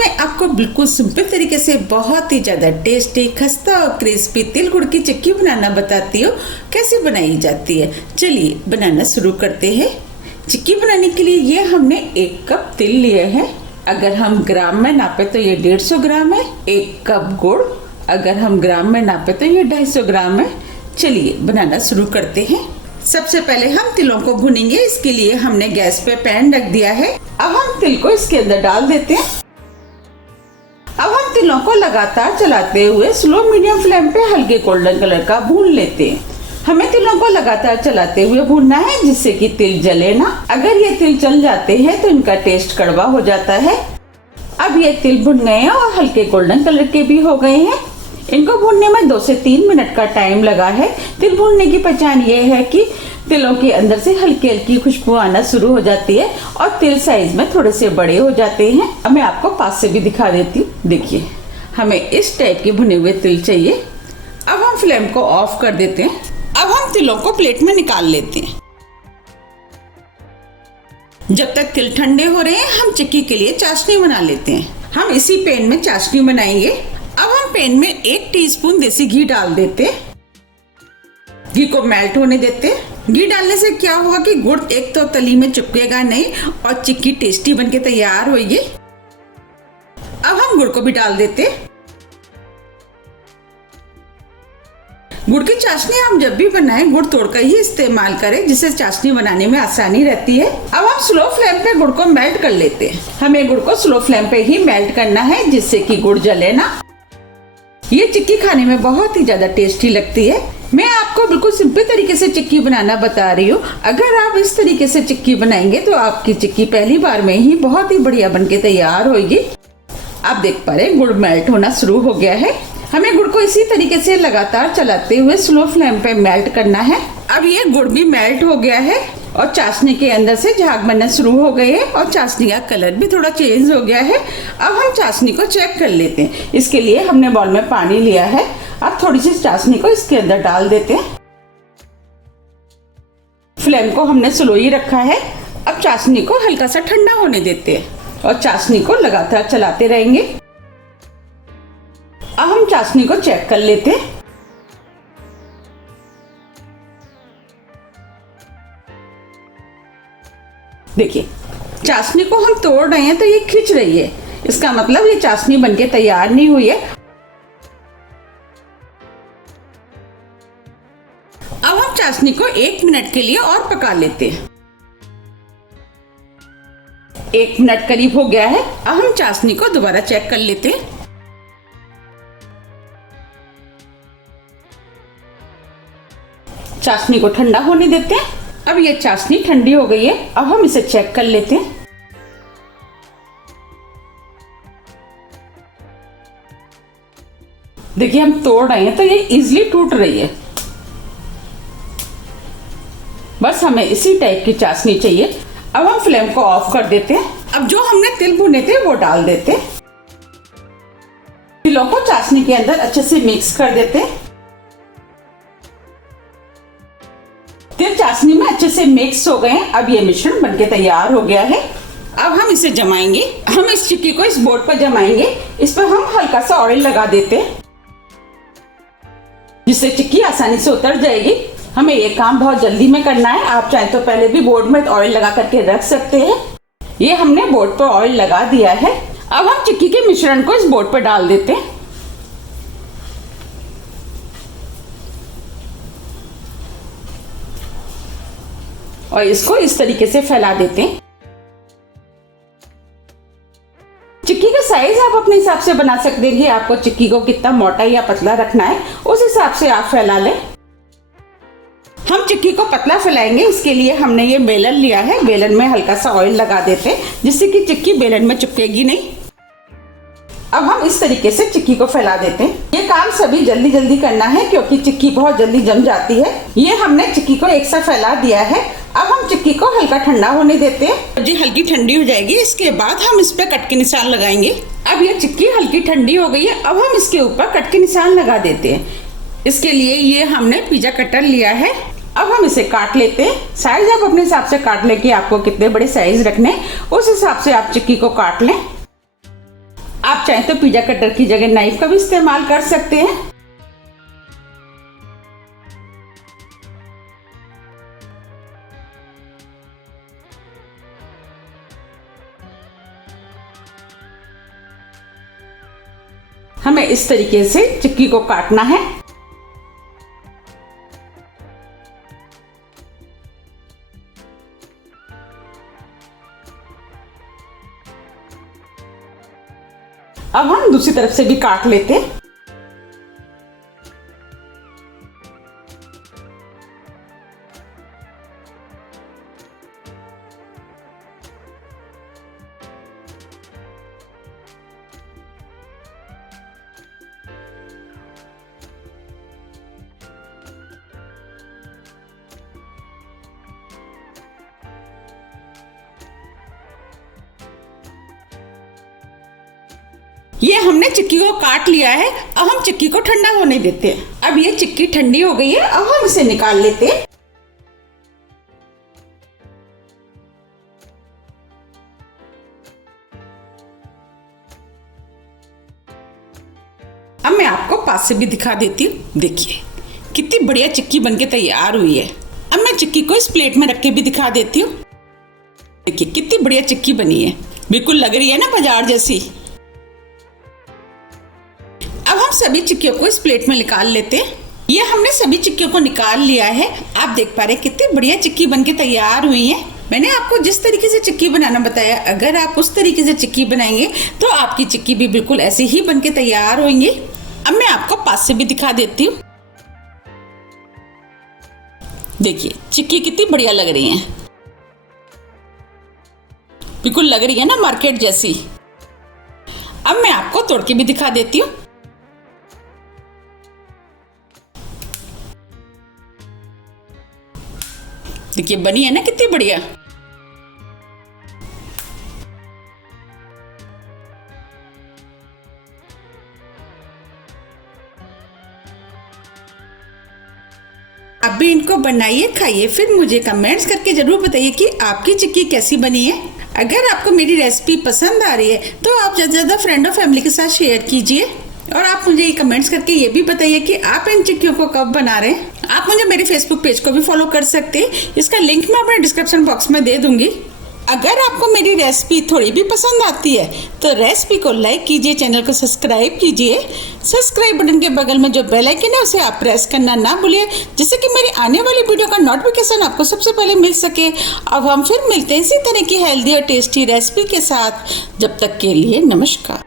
मैं आपको बिल्कुल सिंपल तरीके से बहुत ही ज़्यादा टेस्टी, खस्ता और क्रिस्पी तिल गुड़ की चिक्की बनाना बताती हूँ कैसे बनाई जाती है। चलिए बनाना शुरू करते हैं। चिक्की बनाने के लिए ये हमने 1 कप तिल लिए हैं। अगर हम ग्राम में नापे तो ये 150 ग्राम है। 1 कप गुड़ अगर हम ग्राम में नापे तो ये 250 ग्राम है। चलिए बनाना शुरू करते हैं। सबसे पहले हम तिलों को भुनेंगे। इसके लिए हमने गैस पे पैन रख दिया है। अब हम तिल को इसके अंदर डाल देते हैं। अब हम तिलों को लगातार चलाते हुए स्लो मीडियम फ्लेम पे हल्के गोल्डन कलर का भून लेते हैं। हमें तिलों को लगातार चलाते हुए भूनना है जिससे कि तिल जले ना। अगर ये तिल जल जाते हैं तो इनका टेस्ट कड़वा हो जाता है। अब ये तिल भुन गए हैं और हल्के गोल्डन कलर के भी हो गए हैं। इनको भूनने में 2 से 3 मिनट का टाइम लगा है। तिल भूनने की पहचान ये है कि तिलों के अंदर से हल्की हल्की खुशबू आना शुरू हो जाती है और तिल साइज में थोड़े से बड़े हो जाते हैं। अब मैं आपको पास से भी दिखा देती हूँ। देखिए हमें इस टाइप के भुने हुए तिल चाहिए। अब हम फ्लेम को ऑफ कर देते हैं। अब हम तिलों को प्लेट में निकाल लेते हैं। जब तक तिल ठंडे हो रहे हैं हम चिक्की के लिए चाशनी बना लेते हैं। हम इसी पैन में चाशनी बनाएंगे। अब हम पैन में 1 टीस्पून देसी घी डाल देते हैं। घी को मेल्ट होने देते हैं। घी डालने से क्या होगा कि गुड़ एक तो तली में चिपकेगा नहीं और चिक्की टेस्टी बनके तैयार होगी। अब हम गुड़ को भी डाल देते हैं। गुड़ की चाशनी हम जब भी बनाएं गुड़ तोड़कर ही इस्तेमाल करें जिससे चाशनी बनाने में आसानी रहती है। अब हम स्लो फ्लेम पे गुड़ को मेल्ट कर लेते हैं। हमें गुड़ को स्लो फ्लेम पे ही मेल्ट करना है जिससे कि गुड़ जले ना। ये चिक्की खाने में बहुत ही ज्यादा टेस्टी लगती है। मैं आपको बिल्कुल सिंपल तरीके से चिक्की बनाना बता रही हूँ। अगर आप इस तरीके से चिक्की बनाएंगे तो आपकी चिक्की पहली बार में ही बहुत ही बढ़िया बनके तैयार होगी। आप देख पा रहे हैं गुड़ मेल्ट होना शुरू हो गया है। हमें गुड़ को इसी तरीके से लगातार चलाते हुए स्लो फ्लेम पे मेल्ट करना है। अब ये गुड़ भी मेल्ट हो गया है और चाशनी के अंदर से झाग बनना शुरू हो गए हैं और चाशनी का कलर भी थोड़ा चेंज हो गया है। अब हम चाशनी को चेक कर लेते हैं। इसके लिए हमने बाउल में पानी लिया है। अब थोड़ी सी चाशनी को इसके अंदर डाल देते हैं। फ्लेम को हमने स्लो ही रखा है। अब चाशनी को हल्का सा ठंडा होने देते हैं और चाशनी को लगातार चलाते रहेंगे। अब हम चाशनी को चेक कर लेते हैं। देखिए चाशनी को हम तोड़ रहे हैं तो ये खिंच रही है। इसका मतलब ये चाशनी बनके तैयार नहीं हुई है। अब हम चाशनी को 1 मिनट के लिए और पका लेते हैं। 1 मिनट करीब हो गया है। अब हम चाशनी को दोबारा चेक कर लेते हैं। चाशनी को ठंडा होने देते हैं। अब ये चाशनी ठंडी हो गई है। अब हम इसे चेक कर लेते हैं। देखिए हम तोड़ रहे हैं तो ये इजीली टूट रही है। बस हमें इसी टाइप की चाशनी चाहिए। अब हम फ्लेम को ऑफ कर देते हैं। अब जो हमने तिल भुने थे वो डाल देते हैं। तिलों को चाशनी के अंदर अच्छे से मिक्स कर देते हैं। तिल चाशनी में अच्छे से मिक्स हो गए हैं। अब ये मिश्रण बनके तैयार हो गया है। अब हम इसे जमाएंगे। हम इस चिक्की को इस बोर्ड पर जमाएंगे। इस पर हम हल्का सा ऑयल लगा देते हैं जिससे चिक्की आसानी से उतर जाएगी। हमें ये काम बहुत जल्दी में करना है। आप चाहे तो पहले भी बोर्ड में ऑयल लगा करके रख सकते हैं। ये हमने बोर्ड पर ऑयल लगा दिया है। अब हम चिक्की के मिश्रण को इस बोर्ड पर डाल देते हैं। और इसको इस तरीके से फैला देते हैं। चिक्की का साइज आप अपने हिसाब से बना सकते हैं कि आपको चिक्की को कितना मोटा या पतला रखना है, उस हिसाब से आप फैला लें। हम चिक्की को पतला फैलाएंगे। इसके लिए हमने ये बेलन लिया है। बेलन में हल्का सा ऑयल लगा देते हैं जिससे कि चिक्की बेलन में चिपकेगी नहीं। अब हम इस तरीके से चिक्की को फैला देते हैं। ये काम सभी जल्दी जल्दी करना है क्योंकि चिक्की बहुत जल्दी जम जाती है। ये हमने चिक्की को एक साथ फैला दिया है। अब हम चिक्की को हल्का ठंडा होने देते हैं। जी हल्की ठंडी हो जाएगी। इसके बाद हम इस पे कट के निशान लगाएंगे। अब ये चिक्की हल्की ठंडी हो गई है। अब हम इसके ऊपर कट के निशान लगा देते हैं। इसके लिए ये हमने पिज्जा कटर लिया है। अब हम इसे काट लेते हैं। साइज आप अपने हिसाब से काट लें कि आपको कितने बड़े साइज रखने, उस हिसाब से आप चिक्की को काट लें। आप चाहें तो पिज्जा कटर की जगह नाइफ का भी इस्तेमाल कर सकते हैं। हमें इस तरीके से चिक्की को काटना है। अब हम दूसरी तरफ से भी काट लेते हैं। ये हमने चिक्की को काट लिया है। अब हम चिक्की को ठंडा होने देते हैं। अब ये चिक्की ठंडी हो गई है। अब हम इसे निकाल लेते हैं। अब मैं आपको पास से भी दिखा देती हूँ। देखिए कितनी बढ़िया चिक्की बनके तैयार हुई है। अब मैं चिक्की को इस प्लेट में रख के भी दिखा देती हूँ। देखिए कितनी बढ़िया चिक्की बनी है, बिल्कुल लग रही है ना बाजार जैसी। अब हम सभी चिक्कियों को इस प्लेट में निकाल लेते हैं। ये हमने सभी चिक्कियों को निकाल लिया है। आप देख पा रहे हैं कितनी बढ़िया चिक्की बनके तैयार हुई है। मैंने आपको जिस तरीके से चिक्की बनाना बताया, अगर आप उस तरीके से चिक्की बनाएंगे तो आपकी चिक्की भी बिल्कुल ऐसे ही बनके तैयार होंगी। अब मैं आपको पास से भी दिखा देती हूँ। देखिए चिक्की कितनी बढ़िया लग रही है, बिल्कुल लग रही है ना मार्केट जैसी। अब मैं आपको तोड़ के भी दिखा देती हूँ। देखिए बनी है ना कितनी बढ़िया। आप भी इनको बनाइए, खाइए, फिर मुझे कमेंट्स करके जरूर बताइए कि आपकी चिक्की कैसी बनी है। अगर आपको मेरी रेसिपी पसंद आ रही है तो आप ज़्यादा से ज़्यादा फ्रेंड और फैमिली के साथ शेयर कीजिए। और आप मुझे ये कमेंट्स करके ये भी बताइए कि आप इन चिक्कियों को कब बना रहे हैं। आप मुझे मेरे फेसबुक पेज को भी फॉलो कर सकते हैं, इसका लिंक मैं अपने डिस्क्रिप्शन बॉक्स में दे दूंगी। अगर आपको मेरी रेसिपी थोड़ी भी पसंद आती है तो रेसिपी को लाइक कीजिए, चैनल को सब्सक्राइब कीजिए। सब्सक्राइब बटन के बगल में जो बेल आइकन है उसे आप प्रेस करना ना भूलिए, जिससे कि मेरी आने वाली वीडियो का नोटिफिकेशन आपको सबसे पहले मिल सके। अब हम फिर मिलते हैं इसी तरह की हेल्दी और टेस्टी रेसिपी के साथ। जब तक के लिए नमस्कार।